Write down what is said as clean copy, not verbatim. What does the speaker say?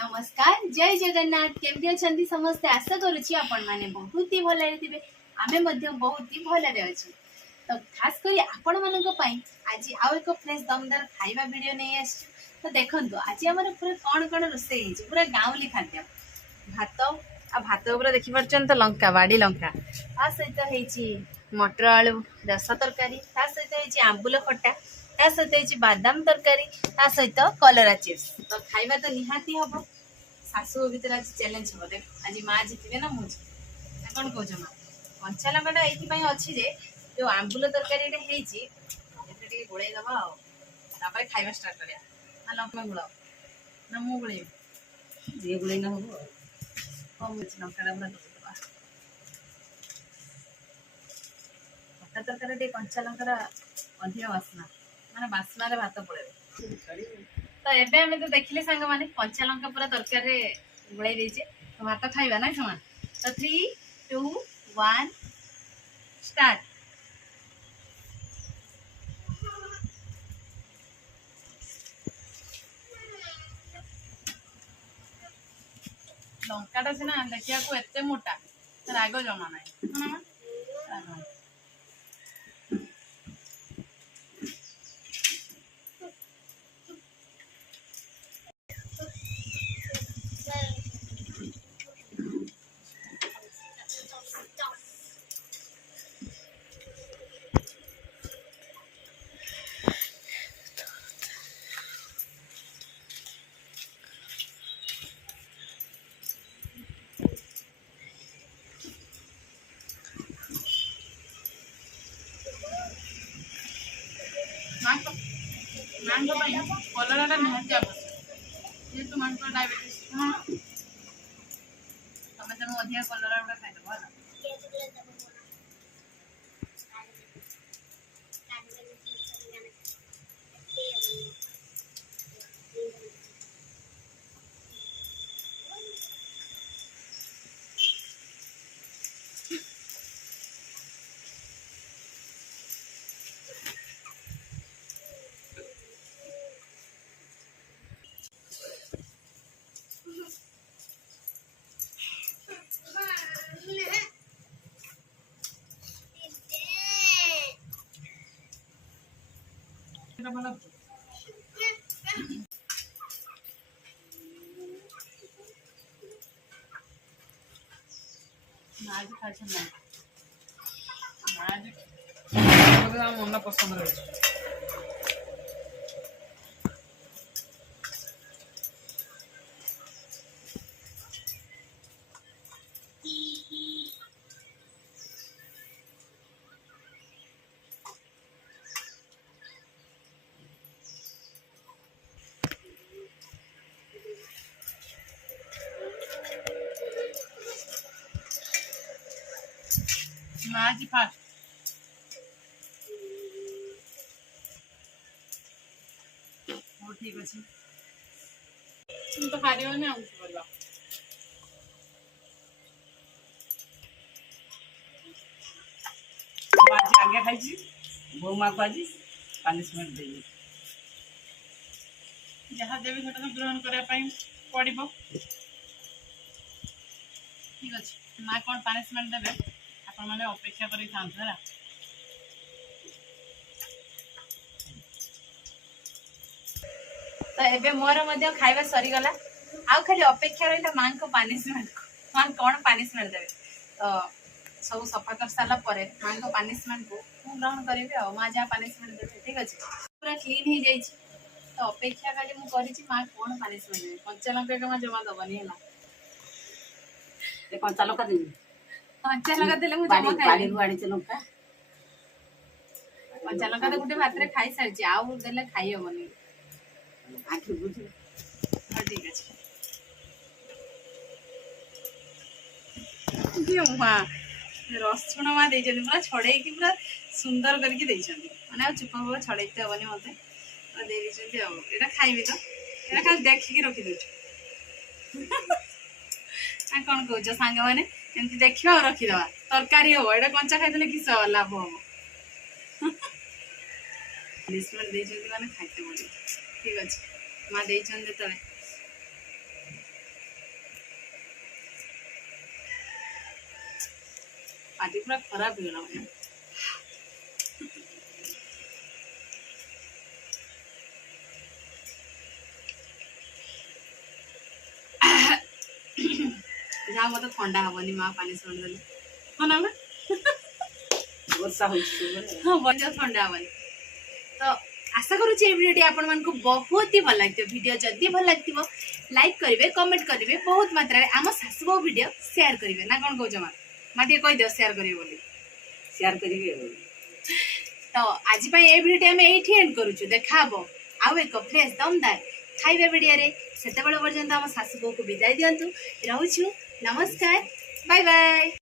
नमस्कार जय जगन्नाथ केमती अछंती समस्ते आशा करूची आपण माने बहुत ही भले थिबे आमे मध्य बहुत ही भले अछि तो खास करी आपण मानक पई आज आउ एक फ्रेश दमदार खाइबा वीडियो नै आछि तो देखंतु आज हमर पूरा कोन रोसे हिची पूरा गाउँली खाद्य भात आ भात ऊपर देखि परछन तो लंका बाडी लंका आ सहित हेची मटर आलू रस तरकारी ता सहित हेची आंबुल खट्टा ता सहित हेची बादाम तरकारी ता सहित कलरा चिप्स तो खाइबा तो निहाती हबो सासु भीतर आज चैलेंज हो देख आज माँ जीतबे ना मु कौन कौच माँ कंचा लंकाटा ये अच्छी जे जो आंबुल तरकारी हेची एटे गोड़े दबा आपर खाइबा स्टार्ट करिया ना लंका गुड़ाओ ना मु गुड़े ये गुड़े ना हो कम लंकाटा पूरा दबा खट्टा तरकारी कंचा लंकार अधिक बास्ना माने बास्ना भात पड़े तो एबे हमें तो देखिले सांग माने कंचा लंका पूरा तरकारी गुड़ाई देचे तो भात खाइबा ना समान तो 3 2 1 स्टार्ट लंकाटा सिना देखिया को एते मोटा राग जमा ना मांग कलर निहाती आवश्यक जेहेतु मांग डायबिटीज तमें तेणु अधिक कलर गुड़ा खाइदेव आज खाई मन पसंद रही आज फास्ट हो ठीक अच्छे तुम तो खा रही हो ना बोला आज आगे खाई बो माँ को आज पनिशमेंट दे जहाँ देवी घटना ग्रहण करने पड़ो ठीक अच्छे माँ कौन पनिशमेंट देवे आपण माने अपेक्षा करी थांत है तो एबे मोर मध्य खाइबा सरी गला आउ खाली अपेक्षा रहिला मां को पनिशमेंट मां कौन पनिशमेंट देबे तो सब सफा कर साला परे मां को पनिशमेंट को मु ग्रहण करिवे आ मां जा पनिशमेंट देबे ठीक अछि पूरा क्लीन ही जाई छी तो अपेक्षा खाली मु करी छी मां कौन पनिशमेंट देबे कंचा लंका के मां जमा दबनी हैला ए कंचा लंका देबी कंचा लंका देले मु जमा खाइ बाड़ी बाड़ी लंका कंचा लंका तो गुटे भात रे खाई सारी छी आउ देले खाई होबनी आखि बुझ ठीक है माँ रसुण माँ देती पूरा छड़े पूरा सुंदर करके माने चुप छड़ेते हेनी मत दे खाइबी तो यहाँ खाली देखिकी रखीदे कौन कौच सांग मैंने एमती देखा और रखीदे तरकारी हम यहाँ कंचा खाई किस लाभ हम पनिशमेंट माने खाइते पड़े ठीक अच्छे माँ जो पार्टी पूरा खराब हो गला जहाँ मत ठंडा हबनी माँ पानी छोड़ देले हाँ ना ବର୍ଷା ହଉଛି ସବୁବେଳେ। हाँ बंद ठंडा हबनी तो आशा करूची ए वीडियो आपण मानकु बहुत ही भल लागथियो वीडियो जदी भल लागथिबो लाइक करिवे कमेंट करिवे बहुत मात्रा रे आम सासुबो वीडियो शेयर करिवे ना कोन कहजो माँ टे कहि दियो शेयर करिवे बोली ସେୟାର କରିବି ଆଉ। तो आज ए वीडियो आम ये एंड करूचु देखाबो आउ एक फ्रेश दमदार खाइबा वीडियो रे सेते बेले पर्यंत आम सासु को विदाय दियंतु रहउछु नमस्कार बाय बाय।